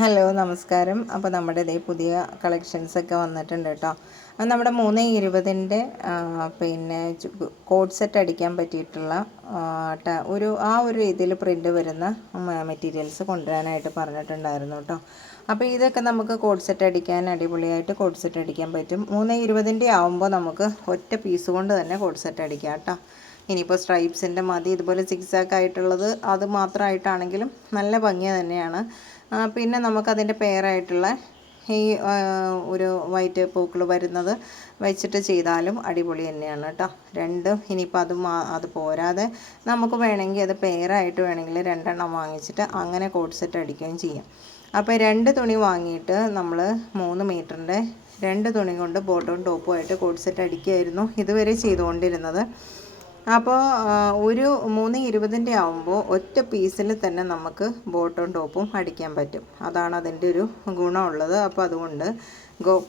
Hello നമസ്കാരം. അപ്പോൾ നമ്മുടെ ഇതേ പുതിയ കളക്ഷൻസൊക്കെ വന്നിട്ടുണ്ട് കേട്ടോ. അത് നമ്മുടെ 3/20 പിന്നെ കോഡ് സെറ്റ് അടിക്കാൻ പറ്റിയിട്ടുള്ള ഒരു രീതിയിൽ പ്രിൻ്റ് വരുന്ന മെറ്റീരിയൽസ് കൊണ്ടുവരാനായിട്ട് പറഞ്ഞിട്ടുണ്ടായിരുന്നു കേട്ടോ. അപ്പോൾ ഇതൊക്കെ നമുക്ക് കോഡ് സെറ്റ് അടിക്കാൻ അടിപൊളിയായിട്ട് കോഡ് സെറ്റ് അടിക്കാൻ പറ്റും. 3/20 ആവുമ്പോൾ നമുക്ക് ഒറ്റ പീസ് കൊണ്ട് തന്നെ കോഡ് സെറ്റ് അടിക്കാം കേട്ടോ. ഇനിയിപ്പോൾ സ്ട്രൈപ്സിൻ്റെ മതി, ഇതുപോലെ സിക്സാക്ക് ആയിട്ടുള്ളത് അത് മാത്രമായിട്ടാണെങ്കിലും നല്ല ഭംഗി തന്നെയാണ്. പിന്നെ നമുക്കതിൻ്റെ പെയറായിട്ടുള്ള ഈ ഒരു വൈറ്റ് പൂക്കൾ വരുന്നത് വെച്ചിട്ട് ചെയ്താലും അടിപൊളി തന്നെയാണ് കേട്ടോ. രണ്ടും ഇനിയിപ്പോൾ അത് പോരാതെ നമുക്ക് വേണമെങ്കിൽ അത് പെയറായിട്ട് വേണമെങ്കിൽ 2 എണ്ണം വാങ്ങിച്ചിട്ട് അങ്ങനെ കോഡ് സെറ്റ് അടിക്കുകയും ചെയ്യാം. അപ്പോൾ 2 തുണി വാങ്ങിയിട്ട് നമ്മൾ 3 മീറ്ററിൻ്റെ 2 തുണി കൊണ്ട് ബോട്ടവും ടോപ്പുമായിട്ട് കോഡ് സെറ്റ് അടിക്കുകയായിരുന്നു ഇതുവരെ ചെയ്തുകൊണ്ടിരുന്നത്. അപ്പോൾ ഒരു 3/20 ആവുമ്പോൾ ഒറ്റ പീസിൽ തന്നെ നമുക്ക് ബോട്ടവും ടോപ്പും അടിക്കാൻ പറ്റും. അതാണ് അതിൻ്റെ ഒരു ഗുണമുള്ളത്. അപ്പോൾ അതുകൊണ്ട്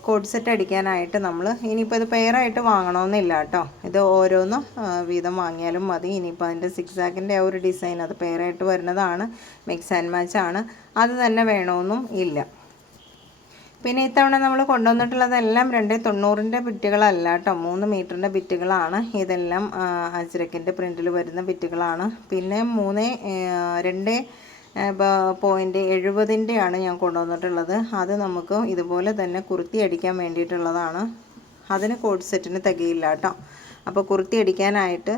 കോഡ് സെറ്റ് അടിക്കാനായിട്ട് നമ്മൾ ഇനിയിപ്പോൾ ഇത് പെയറായിട്ട് വാങ്ങണമെന്നില്ല കേട്ടോ. ഇത് ഓരോന്ന് വീതം വാങ്ങിയാലും മതി. ഇനിയിപ്പോൾ അതിൻ്റെ സിക്സാക്കിൻ്റെ ഒരു ഡിസൈൻ അത് പെയറായിട്ട് വരുന്നതാണ്, മിക്സ് ആൻഡ് മാച്ച് ആണ്, അത് തന്നെ വേണമെന്നും ഇല്ല. പിന്നെ ഇത്തവണ നമ്മൾ കൊണ്ടുവന്നിട്ടുള്ളതെല്ലാം 290 ബിറ്റുകളല്ല കേട്ടോ, 3 മീറ്ററിൻ്റെ ബിറ്റുകളാണ്. ഇതെല്ലാം അജ്രക്കിൻ്റെ പ്രിൻറ്റിൽ വരുന്ന ബിറ്റുകളാണ്. പിന്നെ 2.70 ആണ് ഞാൻ കൊണ്ടുവന്നിട്ടുള്ളത്. അത് നമുക്ക് ഇതുപോലെ തന്നെ കുർത്തി അടിക്കാൻ വേണ്ടിയിട്ടുള്ളതാണ്. അതിന് കോഡ് സെറ്റിന് തികയില്ല കേട്ടോ. അപ്പോൾ കുർത്തി അടിക്കാനായിട്ട്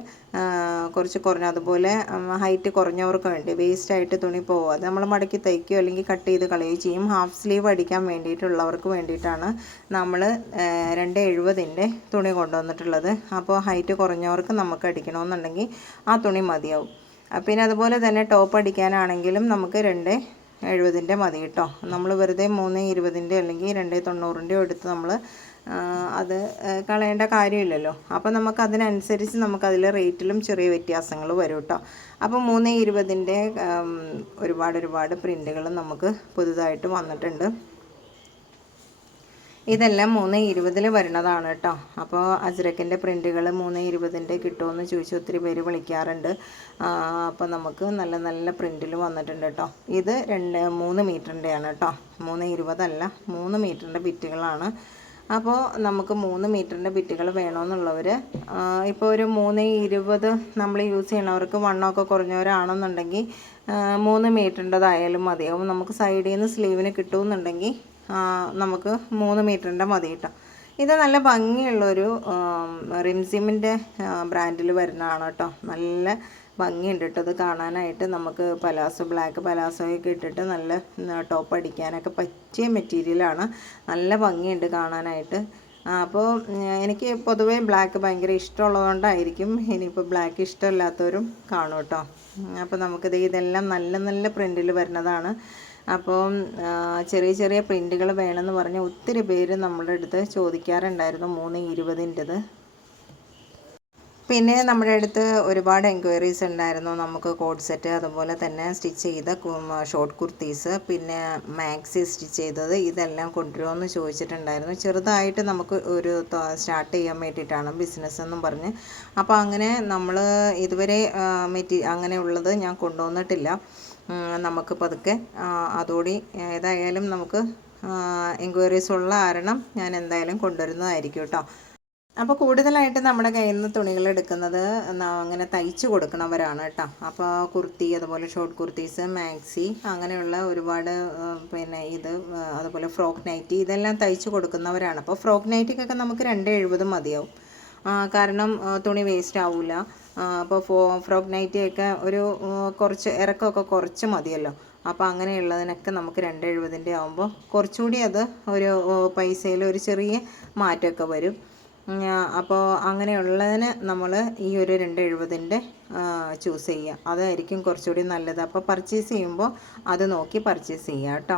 കുറച്ച് കുറഞ്ഞ, അതുപോലെ ഹൈറ്റ് കുറഞ്ഞവർക്ക് വേണ്ടി വേസ്റ്റായിട്ട് തുണി പോവാതെ നമ്മൾ മടക്കി തയ്ക്കുകയോ അല്ലെങ്കിൽ കട്ട് ചെയ്ത് കളയുകയോ ചെയ്യും. ഹാഫ് സ്ലീവ് അടിക്കാൻ വേണ്ടിയിട്ടുള്ളവർക്ക് വേണ്ടിയിട്ടാണ് നമ്മൾ 2.70 തുണി കൊണ്ടുവന്നിട്ടുള്ളത്. അപ്പോൾ ഹൈറ്റ് കുറഞ്ഞവർക്ക് നമുക്ക് അടിക്കണമെന്നുണ്ടെങ്കിൽ ആ തുണി മതിയാവും. പിന്നെ അതുപോലെ തന്നെ ടോപ്പ് അടിക്കാനാണെങ്കിലും നമുക്ക് 2.70 മതി കേട്ടോ. നമ്മൾ വെറുതെ 3.20 അല്ലെങ്കിൽ 2.90 എടുത്ത് നമ്മൾ അത് കളയേണ്ട കാര്യമില്ലല്ലോ. അപ്പോൾ നമുക്ക് അതിനനുസരിച്ച് നമുക്കതിൽ റേറ്റിലും ചെറിയ വ്യത്യാസങ്ങൾ വരും കേട്ടോ. അപ്പോൾ 3.20 ഒരുപാട് പ്രിൻ്റുകൾ നമുക്ക് പുതുതായിട്ട് വന്നിട്ടുണ്ട്. ഇതെല്ലാം 3.20 വരുന്നതാണ് കേട്ടോ. അപ്പോൾ അജ്രക്കിൻ്റെ പ്രിൻ്റുകൾ 3.20 കിട്ടുമെന്ന് ചോദിച്ച് ഒത്തിരി പേര് വിളിക്കാറുണ്ട്. അപ്പോൾ നമുക്ക് നല്ല നല്ല പ്രിൻ്റിൽ വന്നിട്ടുണ്ട് കേട്ടോ. ഇത് 3 മീറ്ററിൻ്റെയാണ് കേട്ടോ, 3.20 അല്ല, 3 മീറ്ററിൻ്റെ ബിറ്റുകളാണ്. അപ്പോൾ നമുക്ക് 3 മീറ്ററിൻ്റെ ബിറ്റുകൾ വേണമെന്നുള്ളവർ ഇപ്പോൾ ഒരു 3.20 നമ്മൾ യൂസ് ചെയ്യണവർക്ക് വണ്ണമൊക്കെ കുറഞ്ഞവരാണെന്നുണ്ടെങ്കിൽ 3 മീറ്ററിൻ്റെതായാലും മതിയാവും. നമുക്ക് സൈഡിൽ നിന്ന് സ്ലീവിന് കിട്ടുമെന്നുണ്ടെങ്കിൽ നമുക്ക് 3 മീറ്ററിൻ്റെ മതി കേട്ടോ. ഇത് നല്ല ഭംഗിയുള്ളൊരു റിംസിമിൻ്റെ ബ്രാൻഡിൽ വരുന്നതാണ് കേട്ടോ. നല്ല ഭംഗിയുണ്ട് കേട്ടോ ഇത് കാണാനായിട്ട്. നമുക്ക് പലാസോ, ബ്ലാക്ക് പലാസോയൊക്കെ ഇട്ടിട്ട് നല്ല ടോപ്പ് അടിക്കാനൊക്കെ പറ്റിയ മെറ്റീരിയലാണ്. നല്ല ഭംഗിയുണ്ട് കാണാനായിട്ട്. അപ്പോൾ എനിക്ക് പൊതുവേ ബ്ലാക്ക് ഭയങ്കര ഇഷ്ടമുള്ളതുകൊണ്ടായിരിക്കും. ഇനിയിപ്പോൾ ബ്ലാക്ക് ഇഷ്ടമില്ലാത്തവരും കാണും കേട്ടോ. അപ്പോൾ നമുക്കിത് ഇതെല്ലാം നല്ല നല്ല പ്രിൻ്റിൽ വരുന്നതാണ്. അപ്പോൾ ചെറിയ പ്രിൻ്റുകൾ വേണമെന്ന് പറഞ്ഞ് ഒത്തിരി പേര് നമ്മളുടെ അടുത്ത് ചോദിക്കാറുണ്ടായിരുന്നു 3.20. പിന്നെ നമ്മുടെ അടുത്ത് ഒരുപാട് എൻക്വയറീസ് ഉണ്ടായിരുന്നു. നമുക്ക് കോഡ് സെറ്റ്, അതുപോലെ തന്നെ സ്റ്റിച്ച് ചെയ്ത ഷോർട്ട് കുർത്തീസ്, പിന്നെ മാക്സി സ്റ്റിച്ച് ചെയ്തത്, ഇതെല്ലാം കൊണ്ടുവരുമെന്ന് ചോദിച്ചിട്ടുണ്ടായിരുന്നു. ചെറുതായിട്ട് നമുക്ക് ഒരു സ്റ്റാർട്ട് ചെയ്യാൻ വേണ്ടിയിട്ടാണ് ബിസിനസ് എന്നും പറഞ്ഞ്. അപ്പോൾ അങ്ങനെ നമ്മൾ ഇതുവരെ അങ്ങനെയുള്ളത് ഞാൻ കൊണ്ടുവന്നിട്ടില്ല. നമുക്ക് പതുക്കെ അതോടെ ഏതായാലും നമുക്ക് എൻക്വയറീസ് ഉള്ള കാരണം ഞാൻ എന്തായാലും കൊണ്ടുവരുന്നതായിരിക്കും കേട്ടോ. അപ്പോൾ കൂടുതലായിട്ട് നമ്മുടെ കയ്യിൽ നിന്ന് തുണികൾ എടുക്കുന്നത് അങ്ങനെ തയ്ച്ച് കൊടുക്കണവരാണ് കേട്ടോ. അപ്പോൾ കുർത്തി, അതുപോലെ ഷോർട്ട് കുർത്തീസ്, മാക്സി, അങ്ങനെയുള്ള ഒരുപാട് പിന്നെ അതുപോലെ ഫ്രോക്ക് നൈറ്റി, ഇതെല്ലാം തയ്ച്ച് കൊടുക്കുന്നവരാണ്. അപ്പോൾ ഫ്രോക്ക് നൈറ്റിക്കൊക്കെ നമുക്ക് 2.70 മതിയാവും. കാരണം തുണി വേസ്റ്റ് ആവില്ല. അപ്പോൾ ഫ്രോക്ക് നൈറ്റിയൊക്കെ ഒരു കുറച്ച് ഇറക്കമൊക്കെ കുറച്ച് മതിയല്ലോ. അപ്പോൾ അങ്ങനെയുള്ളതിനൊക്കെ നമുക്ക് 2.70 ആകുമ്പോൾ കുറച്ചുകൂടി അത് ഒരു പൈസയിൽ ഒരു ചെറിയ മാറ്റമൊക്കെ വരും. അപ്പോൾ അങ്ങനെയുള്ളതിന് നമ്മൾ ഈ ഒരു 2.70 ചൂസ് ചെയ്യുക, അതായിരിക്കും കുറച്ചുകൂടി നല്ലത്. അപ്പോൾ പർച്ചേസ് ചെയ്യുമ്പോൾ അത് നോക്കി പർച്ചേസ് ചെയ്യുക കേട്ടോ.